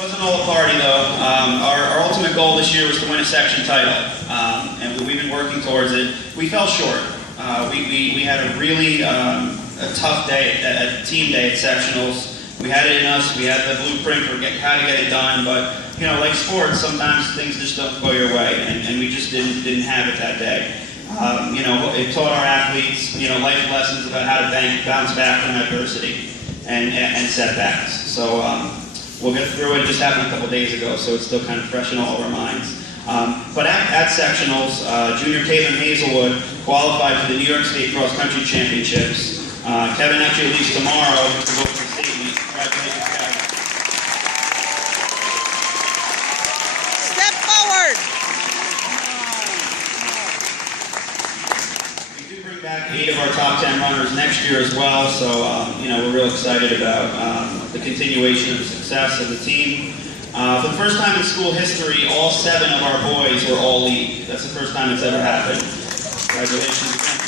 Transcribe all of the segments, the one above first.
wasn't all a party though. Our ultimate goal this year was to win a section title, and we've been working towards it. We fell short. We had a really a tough day, a team day at sectionals. We had it in us. We had the blueprint for how to get it done, but you know, like sports, sometimes things just don't go your way, and we just didn't have it that day. You know, it taught our athletes, you know, life lessons about how to bounce back from adversity and setbacks. So we'll get through it. It just happened a couple days ago, so it's still kind of fresh in all of our minds. But at sectionals, junior Kevin Hazelwood qualified for the New York State Cross Country Championships. Kevin actually leaves tomorrow to go for the state meet. Congratulations, Kevin. Step forward. We do bring back 8 of our top 10 runners next year as well, so you know, we're real excited about the continuation of the success of the team. For the first time in school history, all 7 of our boys were all league. That's the first time it's ever happened. Congratulations again.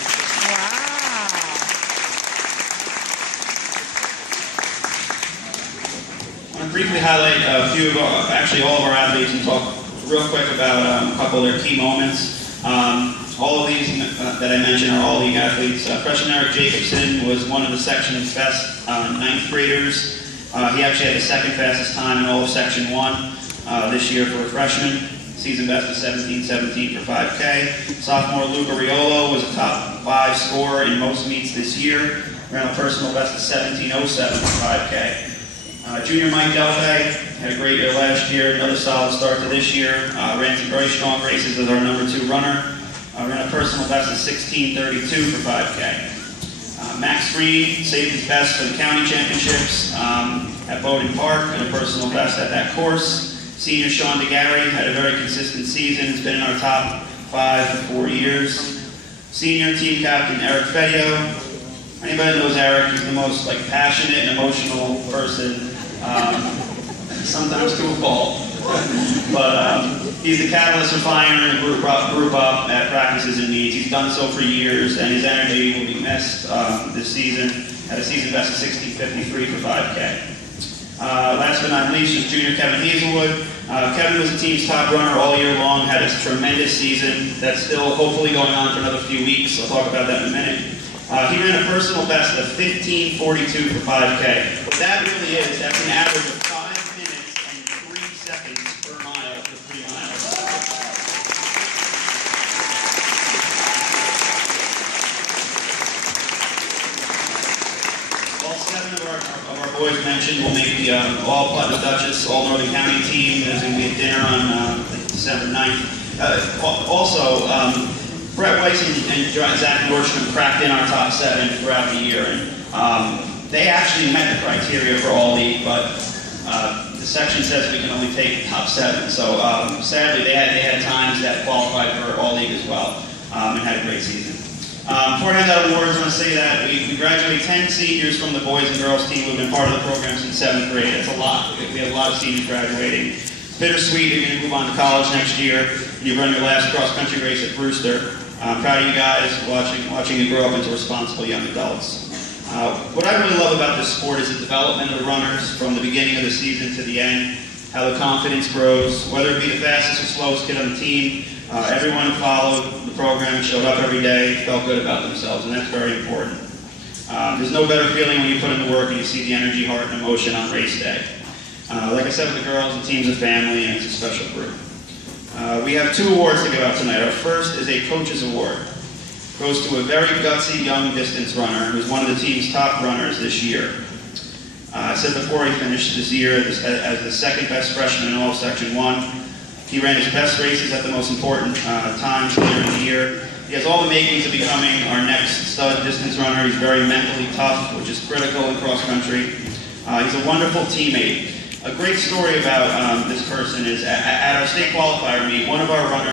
I want to briefly highlight a few of our, actually all of our athletes, and talk real quick about a couple of their key moments. All of these that I mentioned are all league athletes. Freshman Eric Jacobson was one of the section's best 9th graders. He actually had the 2nd fastest time in all of Section 1 this year for a freshman. Season best of 17:17 for 5K. Sophomore Luke Ariolo was a top 5 scorer in most meets this year. Ran a personal best of 17:07 for 5K. Junior Mike Delphi had a great year last year. Another solid start to this year. Ran some very strong races as our number 2 runner. Ran a personal best of 16:32 for 5K. Max Green saved his best for the county championships at Bowden Park and a personal best at that course. Senior Sean DeGarry had a very consistent season. He's been in our top 5 for 4 years. Senior team captain Eric Fedio. Anybody knows Eric? He's the most passionate and emotional person, sometimes to a fault. But he's the catalyst for Fire and group up at practices and meets. He's done so for years, and his energy will be missed this season. Had a season best of 16:53 for 5K. Last but not least is junior Kevin Hazelwood. Kevin was the team's top runner all year long, had a tremendous season that's still hopefully going on for another few weeks. I'll talk about that in a minute. He ran a personal best of 15:42 for 5K. What that really is, that's an average of 5 minutes and 3 seconds per mile for 3 miles. All 7 of our boys mentioned will make the All-Putnam Duchess, All-Northern County team. There's going to be a dinner on December 9th. Also, Brett Weiss and Zach Nordstrom cracked in our top 7 throughout the year, and they actually met the criteria for all league, but the section says we can only take the top 7. So sadly, they had times that qualified for all league as well, and had a great season. Before I hand out awards, I want to say that we graduated 10 seniors from the boys and girls team who have been part of the program since 7th grade. That's a lot. We have a lot of seniors graduating. It's bittersweet. You're going to move on to college next year, and you run your last cross-country race at Brewster. I'm proud of you guys, watching you grow up into responsible young adults. What I really love about this sport is the development of the runners from the beginning of the season to the end, how the confidence grows, whether it be the fastest or slowest kid on the team. Everyone who followed the program and showed up every day felt good about themselves, and that's very important. There's no better feeling when you put in the work and you see the energy, heart, and emotion on race day. Like I said with the girls, the team's a family and it's a special group. We have 2 awards to give out tonight. Our first is a coach's award. It goes to a very gutsy young distance runner who's one of the team's top runners this year. I said before, he finished this year as the 2nd best freshman in all of Section 1. He ran his best races at the most important times later in the year. He has all the makings of becoming our next stud distance runner. He's very mentally tough, which is critical in cross country. He's a wonderful teammate. A great story about this person is at our state qualifier meet, one of our runners